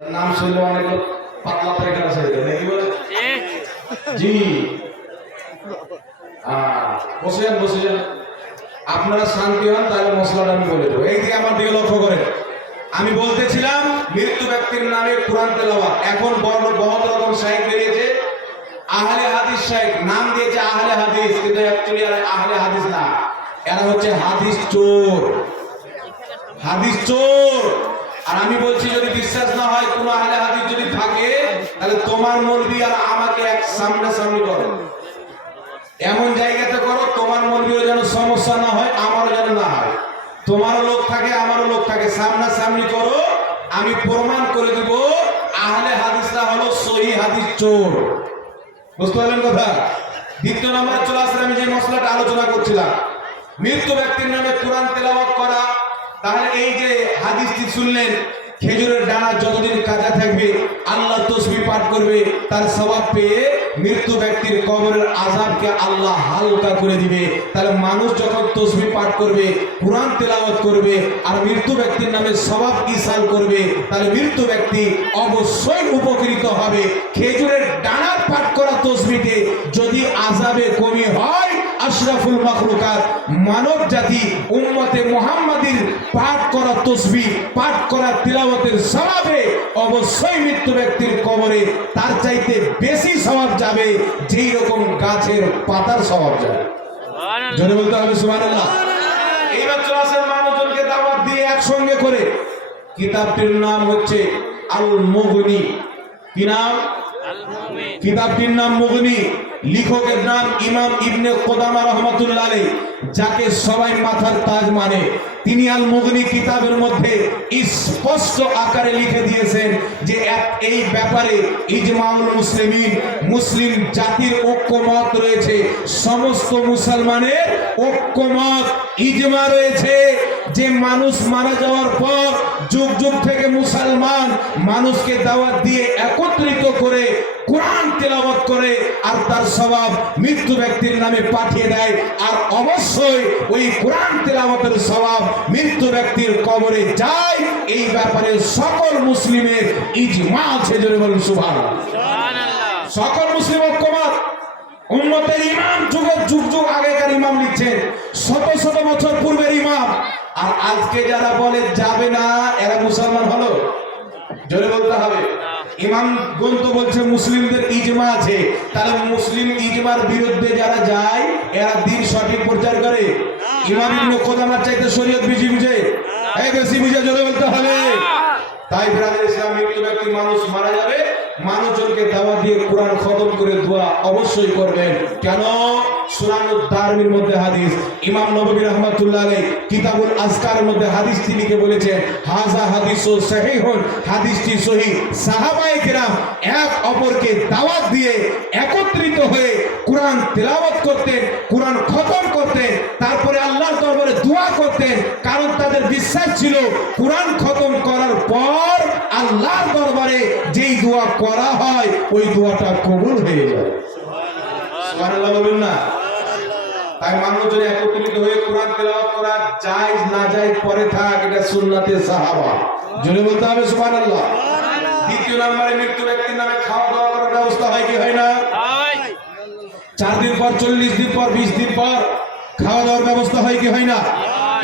নাম শুনলে অনেক লোক পাতলা পায়খানা ছেড়ে দেয় নাকি বলে জি বসে যান আপনারা শান্তি হন তাহলে মশলাটা আমি বলে দেবো। এই দিকে আমার দিকে লক্ষ্য করেন। আমি বলতেছিলাম মৃত্যু ব্যক্তির নামে কোরআন তেলাওয়াত। এখন বহুত রকম শাইখ বেরিয়েছে, আহলে হাদিস শাইখ নাম দিয়েছে আহলে হাদিস, কিন্তু অ্যাকচুয়ালি আহলে হাদিস না, এরা হচ্ছে হাদিস চোর। হাদিস চোর। আর আমি বলছি যদি বিশ্বাস না হয় কোন আহলে হাদিস যদি থাকে তাহলে তোমার মৌলবি আর আমাকে এক সামনাসামনি করো, এমন জায়গাতে করো তোমার মৌলবিও যেন সমস্যা না হয়, আমারও যেন না হয়, তোমারও লোক থাকে আমারও লোক থাকে, সামনাসামনি করো। আমি প্রমাণ করে দেব আহলে হাদিসরা হলো সহিহ হাদিস চোর। বুঝতে পারলেন কথা? দ্বিতীয় নম্বরে চলে আসলে আমি যে মশলাটা আলোচনা করছিলাম, মৃত্যু ব্যক্তির নামে কোরআন তেলাওয়াত করা। তাহলে এই যে হাদিসটি শুনলেন, খেজুরের ডানা যতদিন কাজা থাকবে আল্লাহ তসবিহ পাঠ করবে, তার সওয়াব পেয়ে মৃত্যু ব্যক্তির কবরের আযাবকে আল্লাহ হালকা করে দিবে। তাহলে মানুষ যখন তসবিহ পাঠ করবে, কোরআন তেলাওয়াত করবে আর মৃত্যু ব্যক্তির নামে সওয়াব ইসাল করবে, তাহলে মৃত্যু ব্যক্তি অবশ্যই উপকৃত হবে। খেজুরের ডানার পাঠ করা তসবিহতে যদি আযাবে কমি হয়, আশরাফুল মাখলুকাত মানব জাতি উম্মতে মুহাম্মাদির পাঠ করা তসবিহ পাঠ করা তিলাওয়াতের সওয়াবে অবশ্যই মৃত্যু ব্যক্তির কবরে তার চাইতে বেশি সওয়াব যাবে যেই রকম গাছের পাতার সওয়াব যায়। জোরে বলতে হবে সুবহানাল্লাহ। এইবার চলে আসেন মানুষজনকে দাওয়াত দিয়ে একসঙ্গে করে। কিতাবটির নাম হচ্ছে আল মুগনি। কি নাম? কিতাবটির নাম মুগনি। লেখকের নাম ইমাম ইবনে কুদামা রাহমাতুল্লাহ আলাইহি, যাকে সবাই মাথার তাজ মানে। তিনি আল মুগনি কিতাবের মধ্যে স্পষ্ট আকারে লিখে দিয়েছেন যে এই ব্যাপারে ইজমাউল মুসলিমিন, মুসলিম জাতির ঐক্যমত রয়েছে, সমস্ত মুসলমানের ঐক্যমত ইজমা রয়েছে যে মানুষ মারা যাওয়ার পর যুগ যুগ থেকে মুসলমান মানুষকে দাওয়াত দিয়ে একত্রিত করে কোরআন তেলাওয়াত করে আর তার সওয়াব মৃত্যু ব্যক্তির নামে পাঠিয়ে দেয়। আর অবশ্যই ওই কোরআন তেলাওয়াতের সওয়াব মৃত্যু ব্যক্তির কবরে যায়। এই ব্যাপারে সকল মুসলিমের ইজমা আছে। জোরে বলুন সুবহানাল্লাহ। সকল মুসলিম ঐক্যমত। উম্মতের ইমাম যুগ যুগ আগেকার ইমাম লিখছেন, শত শত বছর পূর্বের ইমাম। আর আজকে যারা বলে যাবে না, এরা মুসলমান হলো? জোরে বলতে হবে। ইমাম গ্রন্থ বলছে মুসলিমদের ইজমা আছে, তাহলে মুসলিম ইজমার বিরুদ্ধে যারা যায় এরা দ্বীন সঠিক প্রচার করে? ইমাম ইবনে কুদামার চাইতে শরীয়ত বেশি বুঝে? এই বেশি বুঝে, জোরে বলতে হবে। তাই ব্রাদার ইসলাম, মৃত্যু ব্যক্তি মানুষ মারা যাবে, মানুষজনকে দাওয়াত দিয়ে কোরআন খতম করে দোয়া অবশ্যই করবেন। কেন? সুনানুদ দারমির মধ্যে হাদিস, ইমাম নববী রাহমাতুল্লাহ আলাইহি কিতাবুল আজকারের মধ্যে হাদিসটি লিখে বলেছেন, হাযা হাদিসুন সহিহুন, হাদিসটি সহিহ। সাহাবায়ে কেরাম এক অপরকে দাওয়াত দিয়ে একত্রিত হয়ে কোরআন তেলাওয়াত করতেন, কোরআন খতম করতেন, তারপরে আল্লাহর দরবারে দোয়া করতেন। কারণ তাদের বিশ্বাস ছিল কোরআন খতম করার পর আল্লাহর দরবারে যেই দোয়া করা হয় ওই দোয়াটা কবুল হয়ে যায়। সুবহানাল্লাহ বলুন না। তাই মানুষজন একত্রিত হয়ে কোরআন তেলাওয়াত করা জায়েজ না জায়েজ পরে থাক, এটা সুন্নাতে সাহাবা। জোরে বলতে হবে সুবহানাল্লাহ। দ্বিতীয় নম্বরে মৃত্যু ব্যক্তির নামে খাওয়া দাওয়া করার ব্যবস্থা হয় কি হয় না? 4 দিন পর, 40 দিন পর, 20 দিন পর খাওয়া দাওয়ার ব্যবস্থা হয় কি হয় না?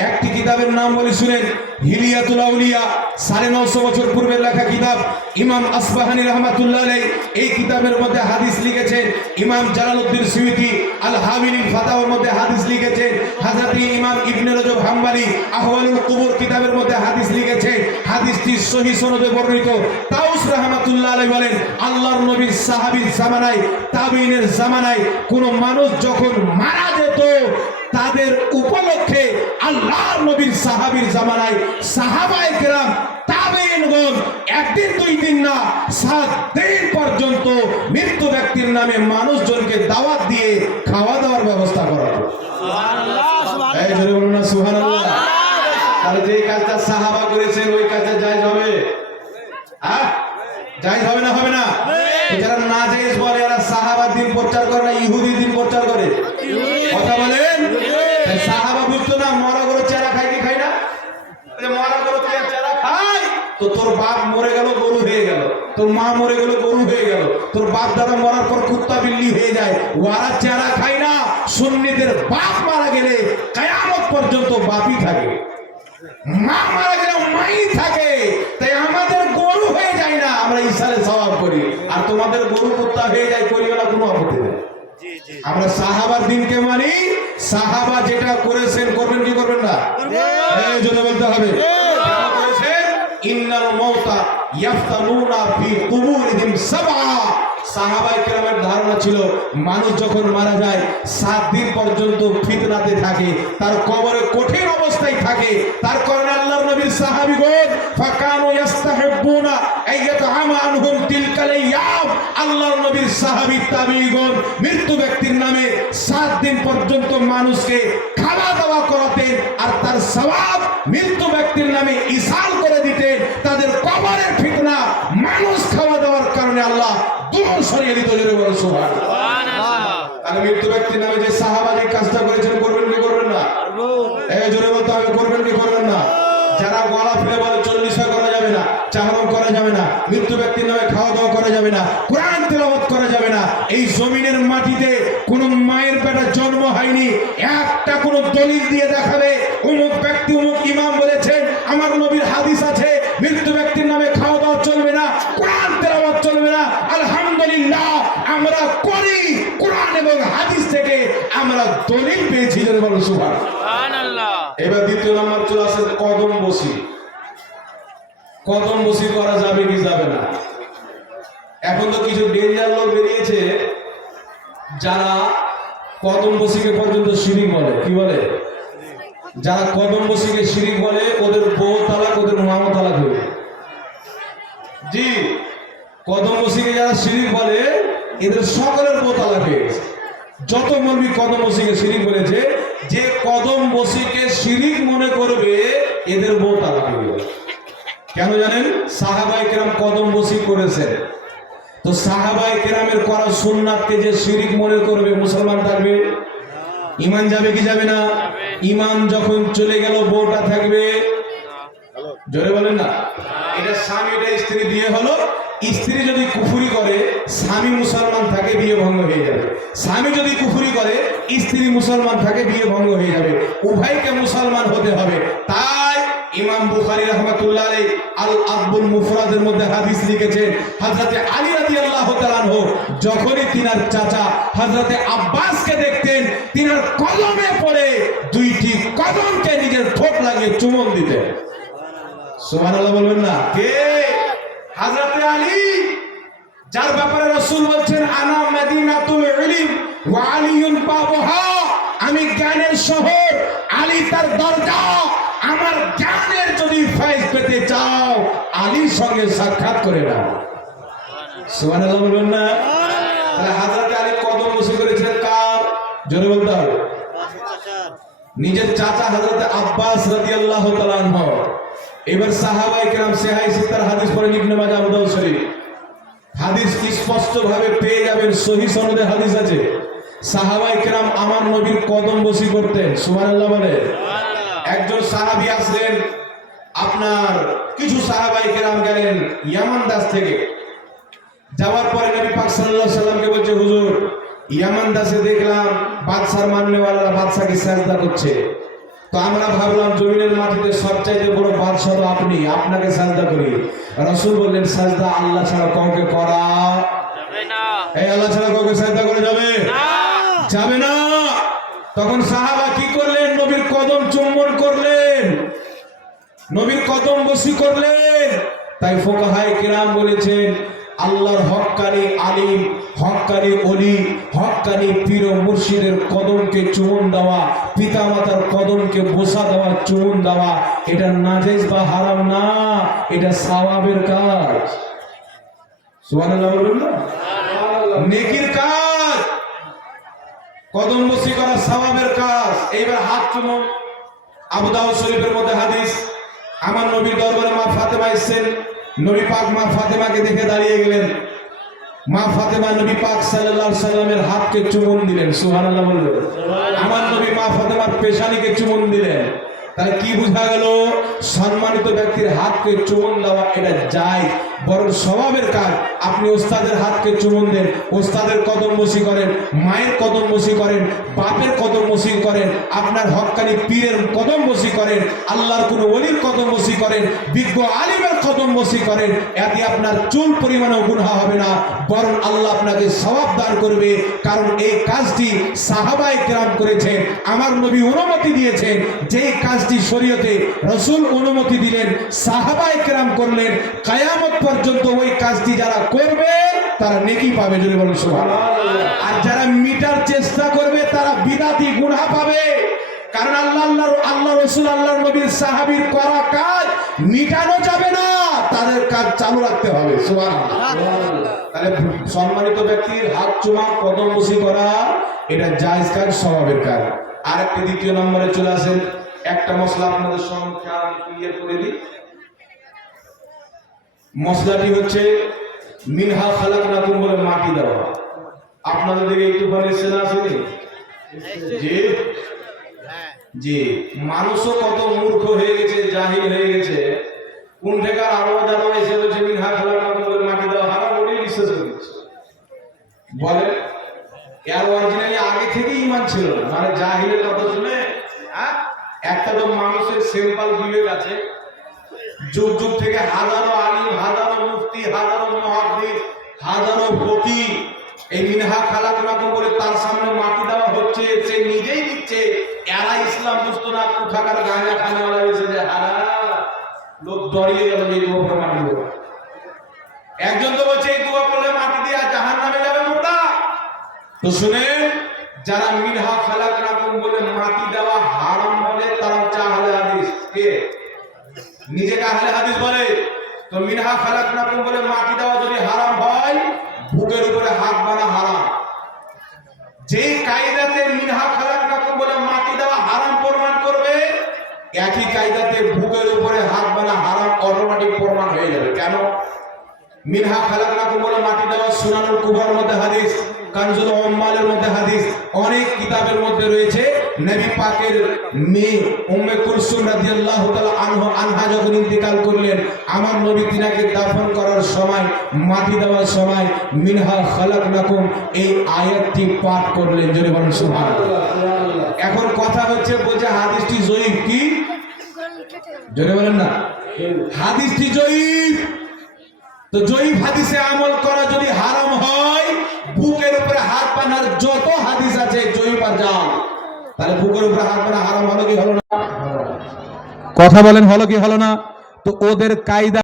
একটি কিতাবের নাম বলে শুনেন, হিলিয়াতুল আউলিয়া, 950 বছর পূর্বের লেখা কিতাব। ইমাম আসবাহানী রাহমাতুল্লাহ আলাইহি এই কিতাবের মধ্যে হাদিস লিখেছেন। ইমাম জালালউদ্দিন সুয়ুতি আল হাবিলিল ফাতাওয়ার মধ্যে হাদিস লিখেছেন। হযরত ইমাম ইবনে রজব হাম্বলি আহওয়ালুল কুবুর কিতাবের মধ্যে হাদিস লিখেছেন। হাদিসটি সহিহ সনদে বর্ণিত। তাউস রাহমাতুল্লাহ আলাইহি বলেন, আল্লাহর নবীর সাহাবীর জামানায়, তাবেঈনের জামানায় কোন মানুষ যখন মারা যেত, তাদের উপলক্ষে আল্লাহর নবীর সাহাবীর জামানায় সাহাবায়ে কেরাম তাবেঈনগণ 1 দিন 2 দিন না 7 দিন পর্যন্ত মৃত্যু ব্যক্তির নামে মানুষজনকে দাওয়াত দিয়ে খাওয়া দাওয়ার ব্যবস্থা করা। সুবহানাল্লাহ সুবহানাল্লাহ। এই জোরে বলুন না সুবহানাল্লাহ। তাহলে যে কাজটা সাহাবা করেছেন ওই কাজটা জায়েজ হবে? হ্যাঁ, জায়েজ হবে না? হবে না? যারা না জায়েজ বলে এরা সাহাবা দিন প্রচার করে না ইহুদি দিন প্রচার করে? কথা বলেন। সাহাবা বুঝতো না মরা গরু চেরা খায় কি খায় না? মরা গরু চেরা খায় তো তোর বাপ মরে গেল গরু হয়ে গেল, তোর মা মরে গেল গরু হয়ে গেল, তোর বাপ দাদা মরার পর কুত্তা বিল্লি হয়ে যায়, ওরা চেহারা খায় না। সুন্নিদের বাপ মারা গেলে কিয়ামত পর্যন্ত বাপই থাকে, মা মারা গেলে মাই থাকে। তাই আমাদের গরু হয়ে যায় না, আমরা ইসারে সওয়াব করি, আর তোমাদের গরু কুত্তা হয়ে যায়, করিও না, কোনো আপত্তি নেই। আমরা সাহাবার দিনকে মানি, সাহাবা যেটা করেছেন করবেন কি করবেন না, এই জন্য বলতে হবে। ইন্নাল মাউতা ইয়াফতানুনা ফি কুবুরিহিম সাবআ। সাহাবায়ে কেরামের ধারণা ছিল মানুষ যখন মারা যায় 7 দিন পর্যন্ত ফিতনাতে থাকে, তার কবরে কঠিন অবস্থায় থাকে। তার কারণে আল্লাহর নবীর সাহাবীগণ ফাকানু ইস্তাহিবুনা আইয়াতআমা আনহুম তিলকাল আইয়াম। আল্লাহর নবীর সাহাবী তাবেঈগণ মৃত্যু ব্যক্তির নামে 7 দিন পর্যন্ত মানুষকে খাওয়া দাওয়া করাতেন, আর তার সওয়াব মৃত্যু ব্যক্তির নামে ইসাল করে দিতেন। তাদের কবরের ফিতনা মানুষ খাওয়া দাওয়ার কারণে আল্লাহ দূর সরিয়ে দিত। জোরে বলো সুবহানাল্লাহ। আর মৃত্যু ব্যক্তির নামে যে সাহাবা যে কাজটা করেছেন করবেন কি করবেন না, এই জোরে বলতে হবে, করবেন কি করবেন না। যারা গলা ফেলে বলে 40 করা যাবে না, চাহরম করা যাবে না, মৃত্যু ব্যক্তির নামে খাওয়া দাওয়া করা যাবে না, কোরআন তেলাওয়াত করা যাবে না, এই জমিনের মাটিতে কোনো মায়ের পেটে জন্ম হয়নি, একটা কোনো দলিল দিয়ে দেখাবে অমুক ব্যক্তি অমুক ইমাম বলেছেন, আমার নবীর হাদিস আছে, মৃত্যু ব্যক্তির নামে খাওয়া দাওয়া চলবে না, কোরআন তেলাওয়াত চলবে না। আলহামদুলিল্লাহ আমরা করি, কোরআন এবং হাদিস থেকে আমরা দলিল পেয়েছি। জোরে বলো সুবহানাল্লাহ। এবার দ্বিতীয় নাম্বার চলে আসে কদম বসি। কদম বসি করা যাবে কি যাবে না? এখন তো কিছু ডেঞ্জার লোক বেরিয়েছে যারা কদম বসিকে পর্যন্ত শিরিক বলে। কি বলে? যারা কদম বসিকে শিরিক বলে ওদের বউ তালাক, ওদের মামা তালাক হবে। জি, কদম বসিকে যারা শিরিক বলে এদের সকলের বউ তালাক হয়ে গেছে। যত মৌলবি কদম বসিকে শিরিক বলেছে, যে কদম বসিকে শিরিক মনে করবে এদের বউ তালাক হয়ে যাবে। কেন জানেন? সাহাবায়ে কেরাম কদম বসি করেছে। তো সাহাবায়ে কেরামের করা সুন্নাতকে যে শিরিক মনে করবে মুসলমান থাকবে? ঈমান যাবে কি যাবে না? ঈমান যখন চলে গেল বউটা থাকবে? জোরে বলেন না। এটা স্বামী, এটা স্ত্রী বিয়ে হলো, স্ত্রী যদি কুফরি করে স্বামী মুসলমান থাকে বিয়ে ভঙ্গ হয়ে যাবে, স্বামী যদি কুফরি করে স্ত্রী মুসলমান থাকে বিয়ে ভঙ্গ হয়ে যাবে, উভয়কে মুসলমান হতে হবে। তাই ইমাম বুখারী রাহমাতুল্লাহ আলাইহি আল আদবুল মুফরাদের মধ্যে হাদিস লিখেছেন, হযরতে আলী রাদিয়াল্লাহু তাআলা আনহু যখনই তিনার চাচা হযরতে আব্বাসকে দেখতেন, তিনার কদমে পড়ে দুইটি কদমকে নিজের ঠোঁট লাগিয়ে চুমন দিতেন। সুবহানাল্লাহ বলবেন না? কে? হযরতে আলী, যার ব্যাপারে রাসূল বলছেন আনা মদিনাতুল ইলম ওয়া আলিয়ুন বাবুহা। আমি জ্ঞানের শহর, আলী তার দরজা। আমার জ্ঞানের যদি ফয়েজ পেতে চাও আলীর সঙ্গে সাক্ষাৎ করে নাও। সুবহানাল্লাহ বলবেন না? তাহলে হযরতে আলী কদম বসি করেছিলেন কার? জোরে বলতে হবে। নিজের চাচা হযরতে আব্বাস রাদিয়াল্লাহু তাআলা আনহু। এবার সাহাবায়ে কেরাম সহিহ সিত্তার হাদিস পড়েন, ইবনে মাজাহ, আবু দাউদ শরীফ। হাদিস স্পষ্ট ভাবে পেয়ে যাবেন, সহিহ সনদে হাদিস আছে। সাহাবায়ে কেরাম আমার নবীর কদম বসি করতেন। সুবহানাল্লাহ বলে। একজন সাহাবী আসলেন, আপনার কিছু সাহাবায়ে কেরাম গেলেন ইয়ামান দাস থেকে। যাওয়ার পরে নবী পাক সাল্লাল্লাহু আলাইহি সাল্লামকে বলছে, হুজুর ইয়ামান দাসে দেখলাম বাদশার মাননেওয়ালারা বাদশাকে সাজদা করছে, তো আমরা ভাবলাম জমিনের মাটিতে সবচাইতে বড় বাদশা তো আপনি, আপনাকে সাজদা করি। রাসূল বললেন, সাজদা আল্লাহ ছাড়া কাউকে করা যাবে না। এই আল্লাহ ছাড়া কাউকে সাজদা করা যাবে না? যাবে না। তখন সাহাবা কি করলেন? নবীর কদম চুম্বন করলেন, নবীর কদম বসি করলেন। তাই ফুকাহায়ে কেরাম বলেছেন, আল্লাহর হক্কানি আলিম, হক্কানি ওলি, হক্কানি পীর ও মুর্শিদের কদমকে চুমন দেওয়া, পিতা মাতার কদমকে বোসা দেওয়া, চুমন দেওয়া, এটা নাজেজ বা হারাম না, এটা সওয়াবের কাজ। সুবহানাল্লাহ বলুন না? নেকির কাজ। কদম বসি করা সওয়াবের কাজ। এইবার হাত চুমন। আবু দাউদ শরীফের মধ্যে হাদিস, আমার নবীর দরবারে মা ফাতেমা এসেছেন। নবী পাক মা ফাতেমাকে দেখে দাঁড়িয়ে গেলেন। মা ফাতেমা নবী পাক সাল্লাল্লাহু আলাইহি সাল্লামের হাতকে চুমন দিলেন। সুবহানাল্লাহ বললেন। আমার নবী মা ফাতেমার পেশানিকে চুমন দিলেন। তাহলে কি বোঝা গেল? সম্মানিত ব্যক্তির হাতকে চুমন দেওয়া এটা যায়, বরং স্বভাবের কাজ। আপনি ওস্তাদের হাতকে চুমন দেন, ওস্তাদের কদম বসি করেন, মায়ের কদম বসি করেন, বাপের কদম বসি করেন, আপনার হক্কানি পীরের কদম বসি করেন, আল্লাহর কোনো ওলির কদম বসি করেন, বিজ্ঞ আলিমের কদম বসি করেন, এতে আপনার চুল পরিমাণেও গুনাহ হবে না, বরং আল্লাহ আপনাকে সওয়াব দান করবে। কারণ এই কাজটি সাহাবায়ে কেরাম করেছেন, আমার নবী অনুমতি দিয়েছেন। যে কাজটি শরীয়তে রাসূল অনুমতি দিলেন, সাহাবায়ে কেরাম করলেন, কিয়ামত পর্যন্ত ওই কাজটি যারা করবে তারা নেকি পাবে। যদি বলেন সুবহানাল্লাহ। আর যারা মিটার চেষ্টা করবে তারা বিদাতি গুনাহ পাবে। কারণ আল্লাহ রাসূল আল্লাহর নবীর সাহাবীর করা কাজ মিটানো যাবে না, তাদের কাজ চালু রাখতে হবে। সুবহানাল্লাহ। তাহলে সম্মানিত ব্যক্তির হাত চুমা কদম বসি করা এটা জায়েজ কাজ, স্বভাবের কাজ। আর একটা দ্বিতীয় নম্বরে চলে আসেন, একটা মশলা আপনাদের সঙ্গে আমি ক্লিয়ার করে দিই। মশলাটি হচ্ছে মিনহা খালাকনাকুম বলে মাটি দেওয়া। আপনাদের দিকে একটু ভাবে সেনা আসেনি? জি জি। মানুষও কত মূর্খ হয়ে গেছে, জাহিল হয়ে গেছে। কোন থেকে আরো জানো এসে বলছে মিনহা খালাকনাকুম বলে মাটি দেওয়া হারাম, ওটাই বিশ্বাস করে দিচ্ছে। বলে এর অরিজিনালি আগে থেকেই ঈমান ছিল না, মানে জাহিলের কথা শুনে। একটা তো মানুষের সিম্পল বিবেক আছে, যুগ যুগ থেকে হাজারো আলিম, হাজারো মুফতি, হাজারো মুহাদ্দিস, হাজারো ফকিহ এই মিনহা খালাকনাকুম বলে তার সামনে মাটি দেওয়া হচ্ছে, সে নিজেই দিচ্ছে। এরা ইসলাম বুঝতো না, কোথাকার গাঁজা খানেওয়ালা এসে যে হারাম, লোক দড়িয়ে গেল যে উপরে মাটি দেওয়া। একজন তো বলছে এই দোয়া করলে মাটি দিয়ে জাহান্নামে যাবে মোটা। তো শুনেন, যারা মিনহা খালাকনাকুম বলে মাটি দেওয়া হারাম বলে তারা হচ্ছে আহলে হাদিস। কে নিজেকে আহলে হাদিস বলে? তো মিনহা খালাকনাকুম বলে মাটি দেওয়া যদি হারাম হয়, বুকের উপরে হাত বাঁধা হারাম। যে কায়দাতে মিনহা খালাকনাকুম বলে মাটি দেওয়া হারাম প্রমাণ করবে, একই কায়দাতে বুকের উপরে হাত বাঁধা হারাম অটোমেটিক প্রমাণ হয়ে যাবে। কেন? মিনহা খালাকনাকুম বলে মাটি দেওয়া সুনানুল কুবরার মধ্যে হাদিস, কানজুল উম্মালের মধ্যে হাদিস, অনেক কিতাবের মধ্যে রয়েছে। নবী পাকের মেয়ে উম্মে কুলসুম রাদিয়াল্লাহু তাআলা আনহা যখন ইন্তেকাল করলেন, আমার নবী তিনাকে দাফন করার সময়, মাটি দেওয়ার সময় মিনহা খালাকনাকুম এই আয়াতটি পাঠ করলেন। জোরে বলেন সুবহানাল্লাহ। এখন কথা হচ্ছে, বলছে হাদিসটি জয়ীফ। কি জোরে বলেন না? হাদিসটি জয়ীফ। তো জয়ীফ হাদিসে আমল করা যদি হারাম হয়, বুকের উপরে হাত বাঁধার যত হাদিস আছে জয়ীফ আর জাল, তাহলে বুকের উপরে হাত বাঁধা হারাম হলো কি হলো না? কথা বলেন, হলো কি হলো না? তো ওদের কায়দা